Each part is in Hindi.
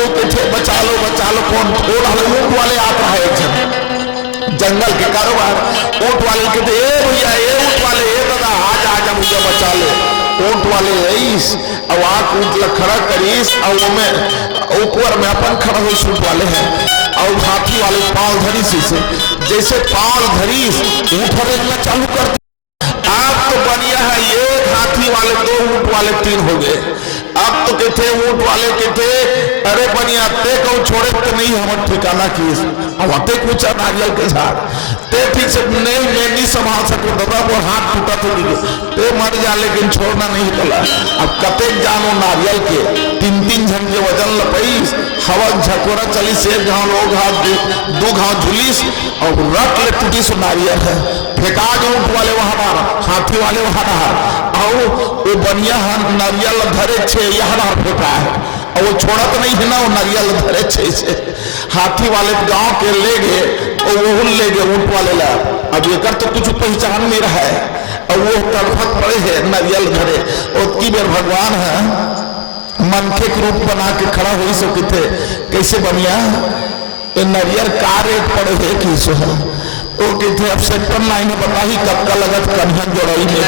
वो थे बचा लो कौन थोड़ा ऊँट वाले आता है एक जन जंगल के कारोबार ऊँट वाले के थे ए भैया ए ऊँट वाले ए दादा आजा मुझे बचा ले ऊँट वाले रईस अब आँख ऊँट खड़ा करीस और वो में ऊपर में अपन खड़ा हुई ऊँट वाले हैं और हाथी वाले पाल धरी से जैसे पाल धरीस ऊँट रेंगना चालू कर आप तो बढ़िया है एक हाथी वाले दो ऊँट वाले तीन हो गए अब तो कहते ऊँट वाले कहते अरे बढ़िया ते कहूँ छोड़े तो नहीं हमारे ठिकाना की अब आते कुछ नारियल के साथ ते ठीक से नहीं मैं नहीं संभाल सको दादा वो हाथ टूटा तो ते मर जा लेकिन छोड़ना नहीं बोला अब कतेक जानो नारियल के तीन जन के वजन लपईस हवा झकोरा चली से घाव लो घाव दो घाव झुलीस और रट ले टूटी सो नारियल है फेंका ऊँट वाले वहां हाथी वाले वहां और वो बढ़िया नारियल धरे छे यहाँ फेंका है और वो छोड़ा तो नहीं है ना वो नारियल धरे छे से हाथी वाले गांव के ले गए और वो ले गए ऊँट वाले ला अब ये कर तो कुछ पहचान नहीं रहा है और वो तड़फत पड़े है नारियल धरे और की बेर भगवान है मनखे के रूप बना के खड़ा हुई सो थे कैसे बनिया नारियल का रेट पड़े है कि सो वो कहते अब सेक्टर लाइन बता ही कब का लगत कन्हन जोड़ई में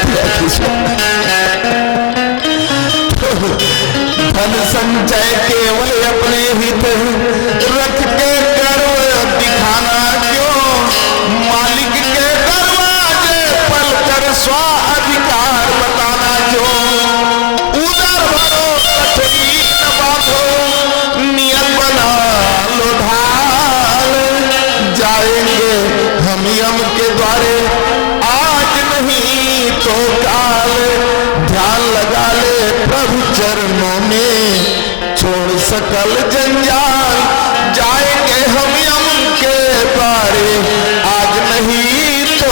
धन संचय केवल अपने हित रख के करो दिखाना क्यों मालिक के दरवाजे पल कर स्वाधिकार बताना क्यों उधर भरो कठरी न बांधो नियत बना लो ढाल जाएंगे हम यम के द्वारे आज नहीं तो काल ध्यान लगा ले प्रभु चरणों में छोड़ सकल जंजाल जाएंगे हम यम के द्वारे आज नहीं तो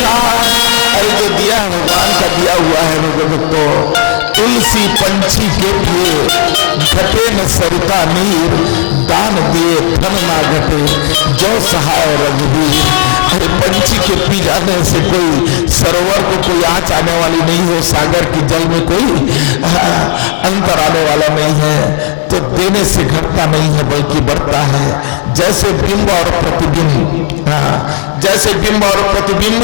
काल। अरे जो दिया भगवान का दिया हुआ है मेरे तो तुलसी पंछी के लिए घटे न सरिता नीर दान दिए धन ना घटे जो सहाय रघुवीर। अरे पंछी के पी जाने से कोई सरोवर को कोई आँच आने वाली नहीं हो सागर की जल में कोई अंतर आने वाला नहीं है तो देने से घटता नहीं है बल्कि बढ़ता है। जैसे बिंब और प्रतिबिंब जैसे बिंब और प्रतिबिंब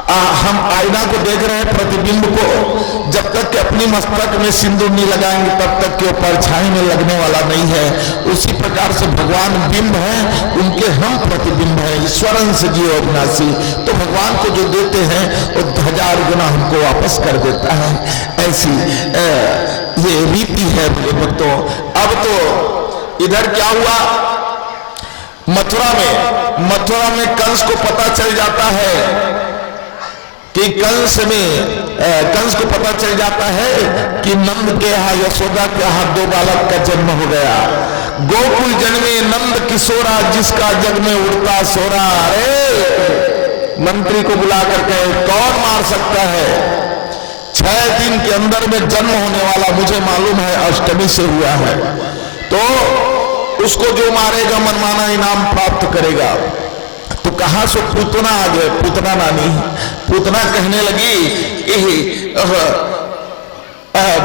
हम आईना को देख रहे हैं प्रतिबिंब को जब तक कि अपनी मस्तक में सिंदूर नहीं लगाएंगे तब तक के परछाई में लगने वाला नहीं है। उसी प्रकार से भगवान बिंब है उनके हम प्रतिबिंब है ईश्वरन से जीव अविनाशी तो भगवान को जो देते हैं वो 1000 गुना हमको वापस कर देता है। ऐसी ये रीति है भक्तों। अब तो इधर क्या हुआ मथुरा में कंस को पता चल जाता है कि कंस को पता चल जाता है कि नंद के यहाँ यशोदा के यहाँ 2 बालक का जन्म हो गया। गोकुल जन्मे नंद किशोरा जिसका जग में उड़ता सोरा। अरे मंत्री को बुला करके कौन मार सकता है 6 दिन के अंदर में जन्म होने वाला मुझे मालूम है अष्टमी से हुआ है तो उसको जो मारेगा मनमाना इनाम प्राप्त करेगा। तो कहां से पूतना आ गए पूतना नानी पूतना कहने लगी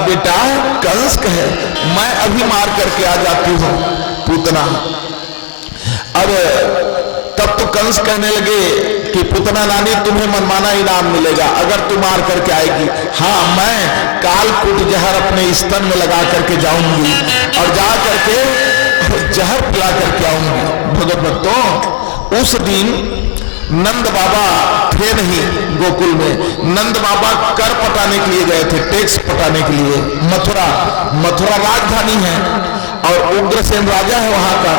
बेटा कंस कहे मैं अभी मार करके आ जाती हूं पूतना। अब तब तो कंस कहने लगे कि पूतना नानी तुम्हें मनमाना इनाम मिलेगा अगर तुम मार करके आएगी। हाँ मैं कालकूट जहर अपने स्तन में लगा करके जाऊंगी और जा करके जहर पिला करके आऊंगी। भगत भक्तों उस दिन नंद बाबा थे नहीं गोकुल में नंद बाबा कर पटाने के लिए गए थे टैक्स पटाने के लिए। मथुरा राजधानी है और उग्रसेन राजा है वहां का।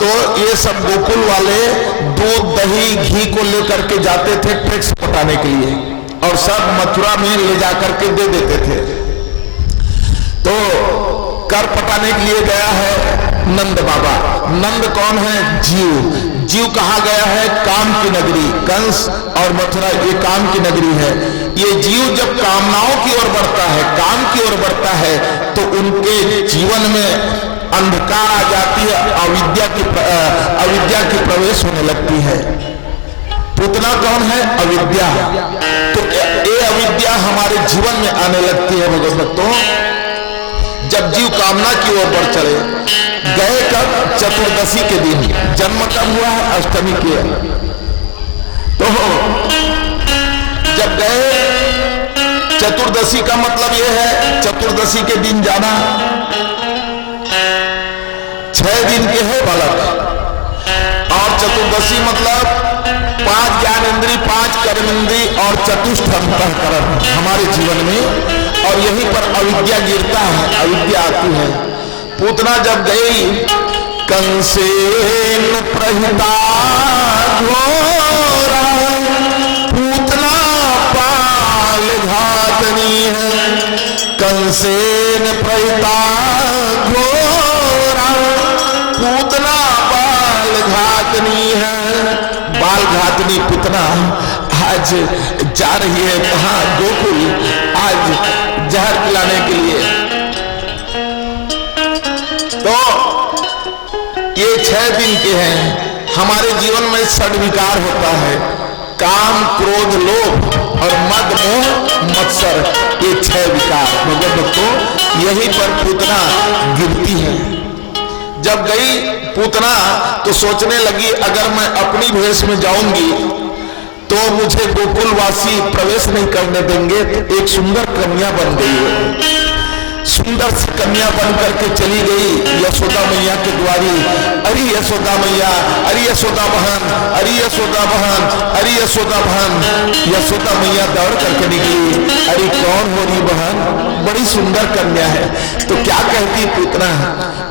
तो ये सब गोकुल वाले दूध दही घी को लेकर के जाते थे टैक्स पटाने के लिए और सब मथुरा में ले जाकर के दे देते थे। तो कर पटाने के लिए गया है नंद बाबा। नंद कौन है जीव कहा गया है काम की नगरी। कंस और मथुरा ये काम की नगरी है। ये जीव जब कामनाओं की ओर बढ़ता है काम की ओर बढ़ता है तो उनके जीवन में अंधकार आ जाती है अविद्या की प्रवेश होने लगती है। पूतना कौन है अविद्या। तो ये अविद्या हमारे जीवन में आने लगती है भगवत भक्तों। जब जीव कामना की ओर बढ़ चले। गए कब? चतुर्दशी के दिन। जन्म कब हुआ है? अष्टमी के। तो जब गए, चतुर्दशी का मतलब यह है चतुर्दशी के दिन जाना। 6 दिन के है बालक, और चतुर्दशी मतलब 5 ज्ञानेंद्री, 5 कर्मेंद्री और चतुष्ट अंतःकरण हमारे जीवन में, और यहीं पर अविद्या गिरता है, अविद्या आती है। पूतना जब गई, कंसेन प्रहिता घोरा, पूतना पाल घातनी है। कंसेन प्रहिता घोरा, पूतना बाल घातनी है। बाल घातनी पूतना आज जा रही है कहाँ? गोकुल, आज जहर पिलाने के लिए। तो ये 6 दिन के हैं। हमारे जीवन में षड्विकार होता है, काम, क्रोध, लोभ और मद, मोह, मत्सर, ये 6 विकार। भगवत भक्तों, यहीं पर पूतना गिरती है। जब गई पूतना तो सोचने लगी, अगर मैं अपनी भेष में जाऊंगी तो मुझे गोकुलवासी प्रवेश नहीं करने देंगे। तो एक सुंदर कन्या बन गई है, सुंदर सी कन्या बन करके चली गई यशोदा मैया के द्वारी। अरे यशोदा मैया, अरे यशोदा बहन, अरे यशोदा बहन, अरे यशोदा बहन। यशोदा मैया दौड़ करके निकली, अरे कौन हो रही बहन? बड़ी सुंदर कन्या है। तो क्या कहती पूतना?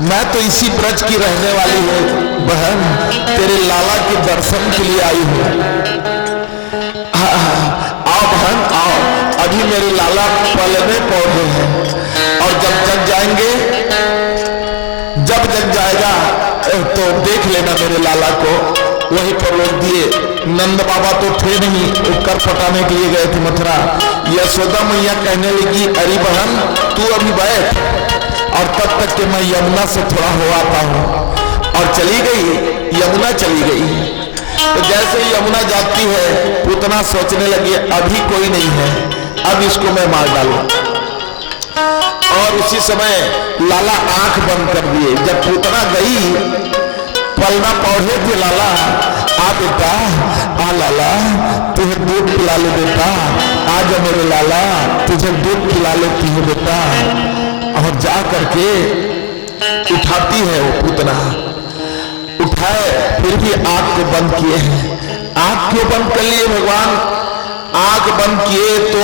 मैं तो इसी ब्रज की रहने वाली हूँ बहन, तेरे लाला के दर्शन के लिए आई हूँ। आओ बहन आओ, अभी मेरे लाला पलने पौधे हैं, और जब जग जाएंगे, जब जग जाएगा तो देख लेना मेरे लाला को। वहीं पर रोक दिए। नंद बाबा तो थे नहीं, उपकर पटाने के लिए गए थे मथुरा। यशोदा मैया कहने लगी, अरे बहन तू अभी बैठ, और तब तक के मैं यमुना से थोड़ा हो आता हूँ। और चली गई, यमुना चली गई। तो जैसे यमुना जाती है, पूतना सोचने लगी, अभी कोई नहीं है, अब इसको मैं मार डालूं। और उसी समय लाला आंख बंद कर दिए। जब पूतना गई, पलना पौधे थे लाला, आ बेटा, आ लाला, तुझे दूध पिला ले बेटा, आ जा मेरे लाला, तुझे दूध पिला लेती है बेटा। और जा करके उठाती है वो पूतना, उठाए, फिर भी आंख को बंद किए हैं। आंख क्यों बंद कर लिए भगवान? आंख बंद किए तो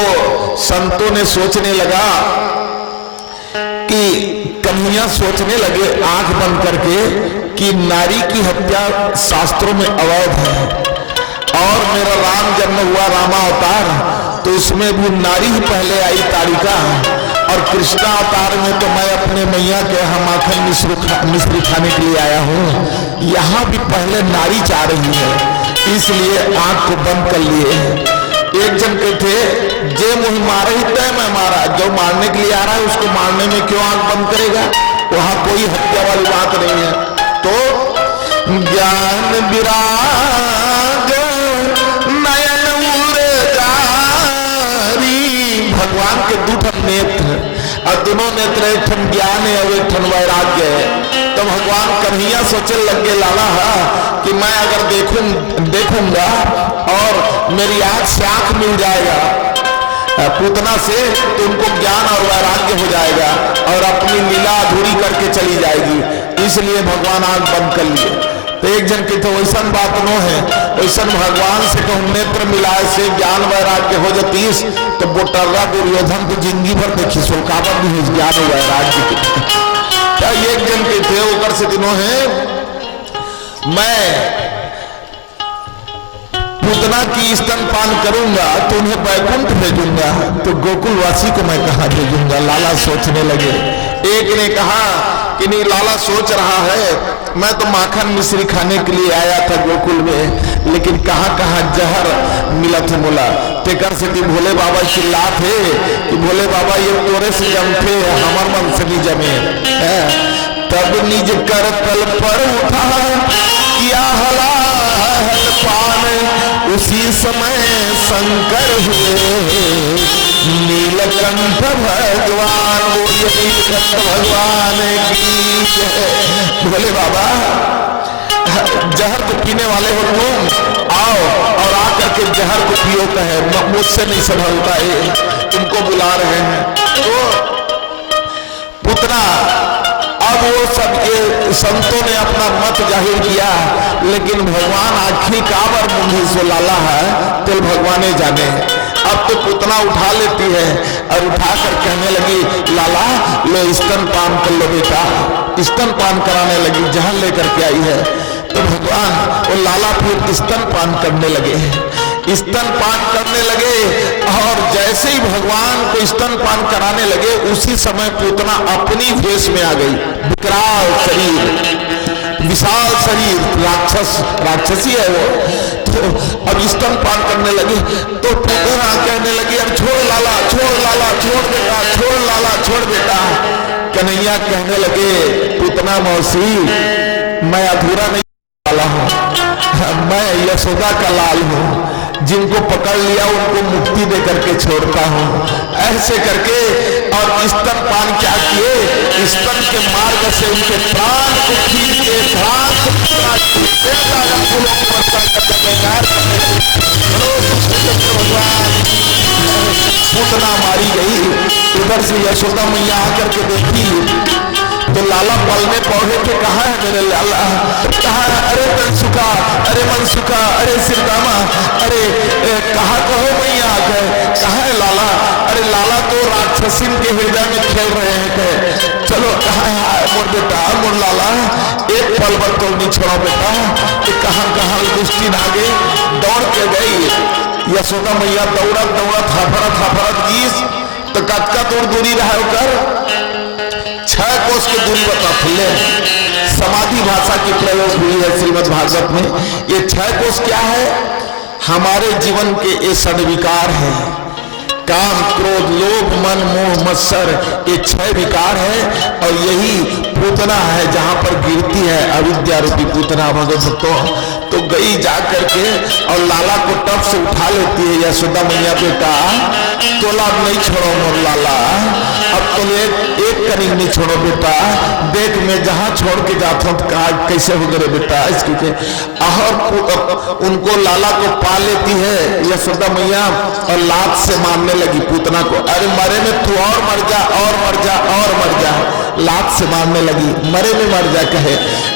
संतों ने सोचने लगा कि कन्हैया सोचने लगे आंख बंद करके कि नारी की हत्या शास्त्रों में अवैध है, और मेरा राम जन्म हुआ रामावतार, तो उसमें भी नारी ही पहले आई तारिका, और कृष्णा अवतार में तो मैं अपने मैया के यहाँ माखन मिश्री खाने के लिए आया हूँ, यहाँ भी पहले नारी चाह रही है, इसलिए आंख को बंद कर लिए। एक जन के थे, जे मुझे मारे ही तय मैं मारा, जो मारने के लिए आ रहा है उसको मारने में क्यों आंख बंद करेगा? वहां कोई हत्या वाली बात नहीं है। तो ज्ञान विराग नयन उजारी, भगवान के दूठन नेत्र, और दोनों नेत्र, एक ठन ज्ञान है और एक ठन वैराग्य है। तो भगवान कन्हैया सोचने लगे लाला कि मैं अगर देखूंगा और मेरी आंख से आंख मिल जाएगा पूतना से, तो उनको ज्ञान और वैराग्य हो जाएगा और अपनी लीला अधूरी करके चली जाएगी। इसलिए भगवान आंख बंद कर लिए। तो एक जन की तो वैसन बात नो है, वैसन भगवान से कहूँ नेत्र मिलाए से ज्ञान वैराग्य हो जातीस, तो बोटर्रा दुर्योधन तो जिंदगी भर देखी सोलकावन भी है ज्ञान वैराग्य की। क्या एक जन के थे ऊपर से दिनों है, मैं पूतना की स्तनपान करूंगा तो उन्हें बैकुंठ भेजूंगा, तो गोकुलवासी को मैं कहां भेजूंगा? लाला सोचने लगे। एक ने कहा कि नहीं, लाला सोच रहा है मैं तो माखन मिश्री खाने के लिए आया था गोकुल में, लेकिन कहां कहां जहर मिला था मोला। तेकर से कि भोले बाबा चिल्ला थे कि भोले बाबा ये तोरे से जमते हमार मन से नहीं जमे। तब निज कर तल पर उठा किया हलाहल पान, उसी समय शंकर हुए नील नीलकंठ भगवान, बोलिए नीलकंठ भगवान की जय। बोले बाबा जहर को पीने वाले हो तुम, आओ और आकर के जहर को पियो। कहे मुझसे नहीं संभलता है, इनको बुला रहे हैं। तो पुतना अब वो सब ये संतों ने अपना मत जाहिर किया, लेकिन भगवान आखिरी काबर मुंडी से लाला है तो भगवान जाने। अब तो पुतना उठा लेती है और उठाकर कहने लगी लाला लो स्तन पान कर लो बेटा। स्तन पान कराने लगी, जहर लेकर के आई है। तो भगवान वो लाला फिर स्तन पान करने लगे, स्तन पान करने लगे। और जैसे ही भगवान को स्तन पान कराने लगे उसी समय पूतना अपनी भेष में आ गई। विकराल शरीर, विशाल शरीर, राक्षसी है वो। तो अब स्तन पान करने लगे तो पूतना कहने लगी अब छोड़ लाला, छोड़ लाला, छोड़ बेटा, छोड़ लाला, छोड़ बेटा। कन्हैया कहने लगे पूतना मौसी मैं अधूरा नहीं वाला हूँ, मैं यशोदा का लाल हूँ, जिनको पकड़ लिया उनको मुक्ति दे करके छोड़ता हूँ। ऐसे करके और स्तन पान क्या किए, स्तन के मार्ग से उनके प्राण को खींच के पूतना मारी गई। उधर से यशोदा मैया आकर के देखी तो लाला पलने पौधे के कहा है मेरे लाला, कहा है अरे मनसुखा, अरे मनसुखा, अरे सिरदामा, अरे कहा कहो मैया आ गए, कहा है लाला। अरे लाला तो राक्षसी के हृदय में खेल रहे हैं। चलो कहा है मोर बेटा, मोर लाला एक पल भर तो नहीं छोड़ो बेटा। कहाँ कहाँ दृष्टि ना गई, दौड़ के गई यशोदा मैया, दौड़त दौड़त हाफरत हाफरत गीस तो कटका दूर दूरी रहा कर 6 कोस की दूरी बता फुले। समाधि भाषा की प्रयोग हुई है श्रीमद् भागवत में। ये 6 कोस क्या है, हमारे जीवन के ये षड्विकार है, काम क्रोध लोभ मन मोह मत्सर, ये 6 विकार है। और यही पूतना है जहां पर गिरती है अविद्या रूपी पूतना भगवतों। तो गई जा करके और लाला को टप से उठा लेती है यशोदा मैया, बेटा तोला नहीं छोड़ो मोर लाला, अब तो एक करीब नहीं छोड़ो बेटा। देख मैं जहां छोड़ के जाता हूँ कहा कैसे हो गए बेटा इसके। और उनको लाला को पा लेती है यशोदा मैया और लात से मारने लगी पूतना को। अरे मरे में तू और मर जा, और मर जा, और मर जा। लात से मारने लगी, मरे में मर जा कहे।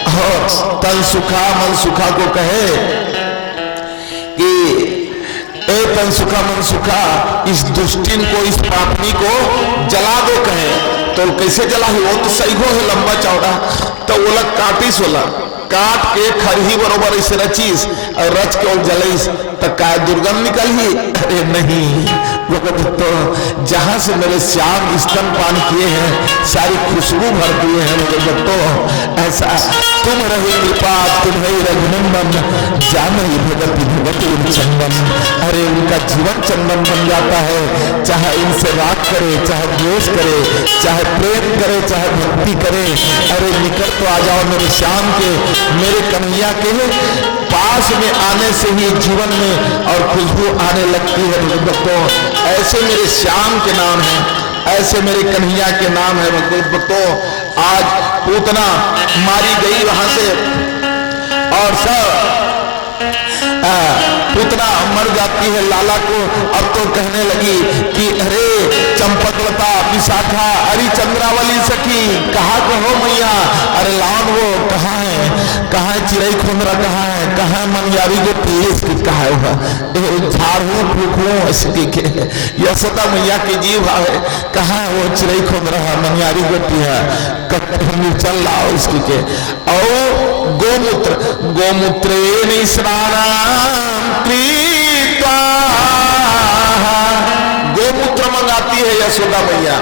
और तन सुखा मन सुखा को कहे कि ए तन सुखा मन सुखा, इस दुष्टिन को, इस पापनी को जला दो कहे। तो कैसे जला ही, वो तो सही हो है लंबा चौड़ा। तो वो लग काटिस वाला काट के खरही बरोबर इसे रचीस और रच के जलीस तो का दुर्गंध निकल ही। अरे नहीं तो जहां से मेरे श्याम स्तन पान किए हैं सारी खुशबू भर दिए हैं मेरे बच्चों। ऐसा तुम रहे कृपा तुम्हें रघुनंदन, जान ही भगत भगत चंदन। अरे उनका जीवन चंदन बन जाता है, चाहे इनसे राग करे, चाहे द्वेष करे, चाहे प्रेम करे, चाहे भक्ति करे। अरे निकट तो आ जाओ मेरे श्याम के, मेरे कन्हैया के पास में आने से ही जीवन में और खुशबू आने लगती है मेरे भक्तों। ऐसे मेरे श्याम के नाम है, ऐसे मेरे कन्हैया के नाम है मेरे भक्तों। आज पूतना मारी गई वहां से और सब पूतना मर जाती है लाला को। अब तो कहने लगी कि अरे चंपकलता विशाखा अरे चंद्रावली सखी कहाँ को हो मैया। अरे लान वो कहाँ है, कहाँ है चिड़ई खुंदरा, कहाँ है, कहाँ मनयारी को पीस की कहा है झाड़ू फूकू इसकी के यशोदा मैया की जीव है। कहाँ है वो चिड़ई खुंदरा मनयारी गोटी है, चल लाओ इसकी के। और गोमूत्र, गोमूत्रे स्नानाम कृत्वा, गोमूत्र मंगाती है यशोदा मैया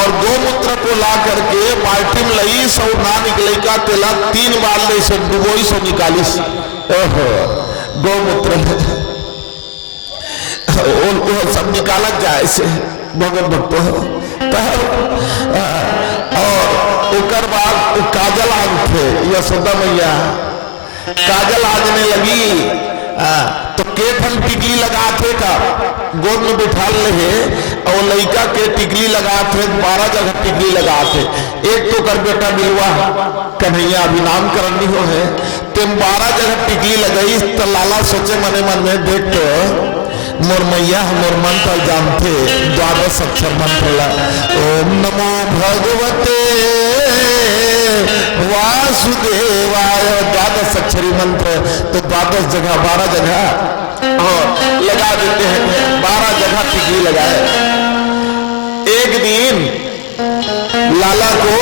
और गोमूत्र को ला करके बाल्टी में लई सौ ना निकले का तेला 3 बार ले से डुबोई सौ निकाली। ओहो गोमूत्र सब निकाला जाए से भगत भक्त। और उकर बाद काजल आग थे यशोदा मैया, काजल आजने लगी तो केफन टिकली लगा थे का गोद में बिठा ले और लड़का के टिकली लगा थे 12 जगह टिकली लगा थे। एक तो कर बेटा बिलवा कन्हैया अभी नामकरण नहीं हो है तुम 12 जगह टिकली लगाई। तो लाला सोचे मने मन में देख तो मोर मैया मोर मंत्र जानते 12 अक्षर मंत्र ला। ओम नमो भगवते वासुदेवाय 12 अक्षरी मंत्र। तो 12 जगह 12 जगह लगा देते हैं, 12 जगह टिकली लगाए। एक दिन लाला को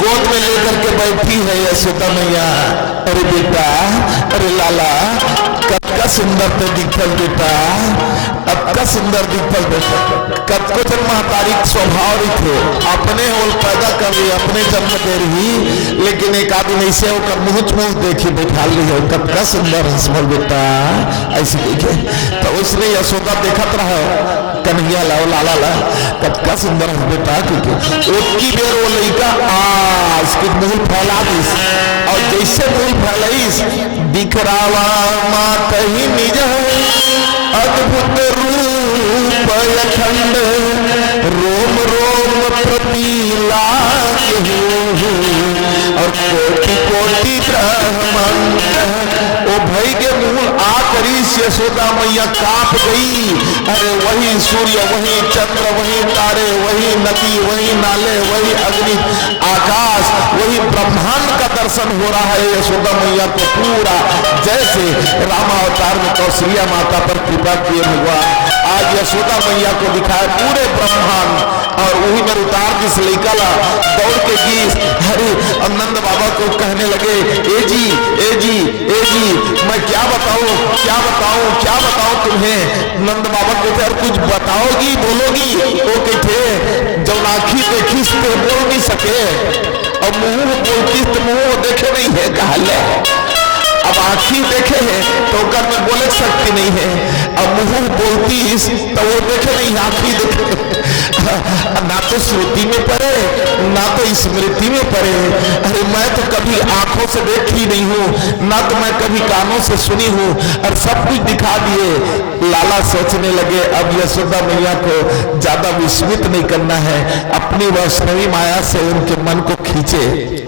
गोद में लेकर के बैठी है यशोदा मैया। अरे बेटा, अरे लाला कब का सुंदर तो दिखल बेटा, अब का सुंदर दिखल बेटा। कब को जन्म तारीख स्वभाव थे अपने होल पैदा कर रही अपने जन्म दे रही, लेकिन एक आदमी ऐसे होकर मुँह देखी बैठा ली है कब का सुंदर हंसमल बेटा ऐसे देखे। तो उसने यशोदा देखत रहा कन्हैया लाओ लाला ला कब का सुंदर हंस बेटा, क्योंकि उसकी बेर वो लड़का इसके मुँह फैला दीस और जैसे मुँह फैलाइस दिखरावा माँ कहीं निज अद्भुत रूप अखंड रोम रोम प्रतिला और कोटि कोटि ब्रह्मांड। ओ भाई के मुंह आकरी यशोदा मैया कांप गई। अरे वही सूर्य वही चंद्र वही तारे वही नदी वही नाले वही अग्नि आकाश वही ब्रह्मांड का दर्शन हो रहा है यशोदा मैया को पूरा। जैसे रामावतार में कौशल्या माता पर कृपा किए भगवान आज यशोदा मैया को दिखाए पूरे ब्रह्मांड। और वही में उतार जिस लड़का ला दौड़ के गीत हरे नंद बाबा को कहने लगे ए जी ए जी ए जी मैं क्या बताऊं क्या बताऊं क्या बताऊं तुम्हें। नंद बाबा कहते और कुछ बताओगी बोलोगी। वो कहते जब आँखी देखी तो बोल नहीं सके और मुंह बोलती तो मुंह देखे नहीं है कहा ले। अब आँखी देखे है तो कर में बोले सकती नहीं है, अब मुंह बोलती तो वो देखे नहीं आँखी देखे ना तो श्रुति में पड़े ना तो स्मृति में पड़े। अरे मैं तो कभी आंखों से देखी नहीं हूँ ना तो मैं कभी कानों से सुनी हूँ और सब कुछ दिखा दिए। लाला सोचने लगे अब यशोदा मैया को ज्यादा विस्मित नहीं करना है, अपनी वैष्णवी माया से उनके मन को खींचे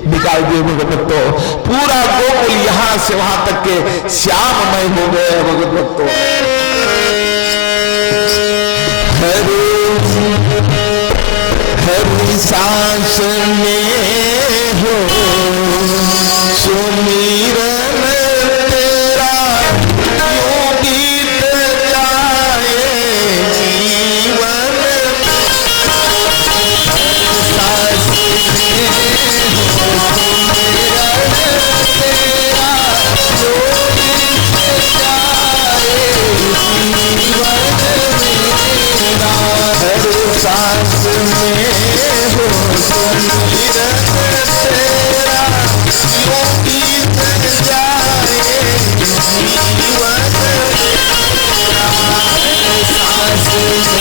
निकाल दिए भगवत। तो पूरा गोकुल यहाँ से वहां तक के श्याममय हो गए भगवत। हरि सांस में हो सुमिरन तेरा यूं गीत जाए जीवन। सांस में हो सुमिरन तेरा यूं गीत जाए जीवन मेरा। हर सांस में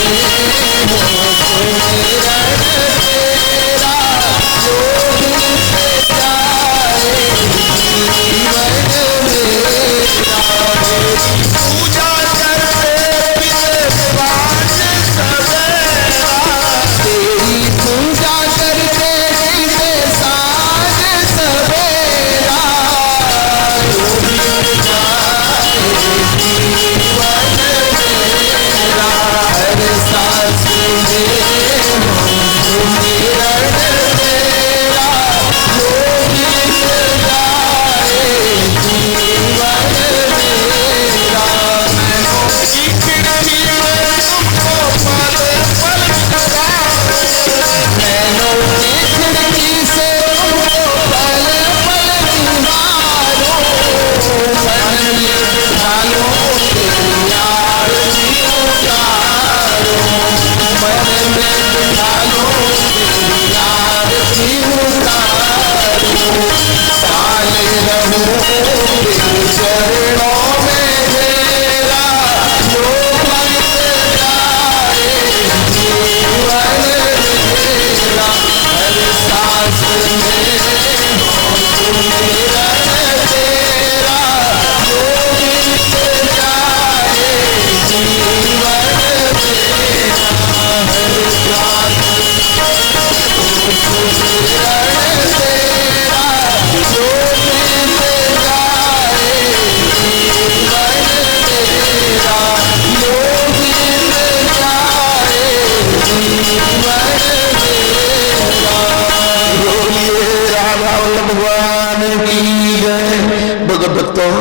बिहार भगवान की जय। भगत भक्तों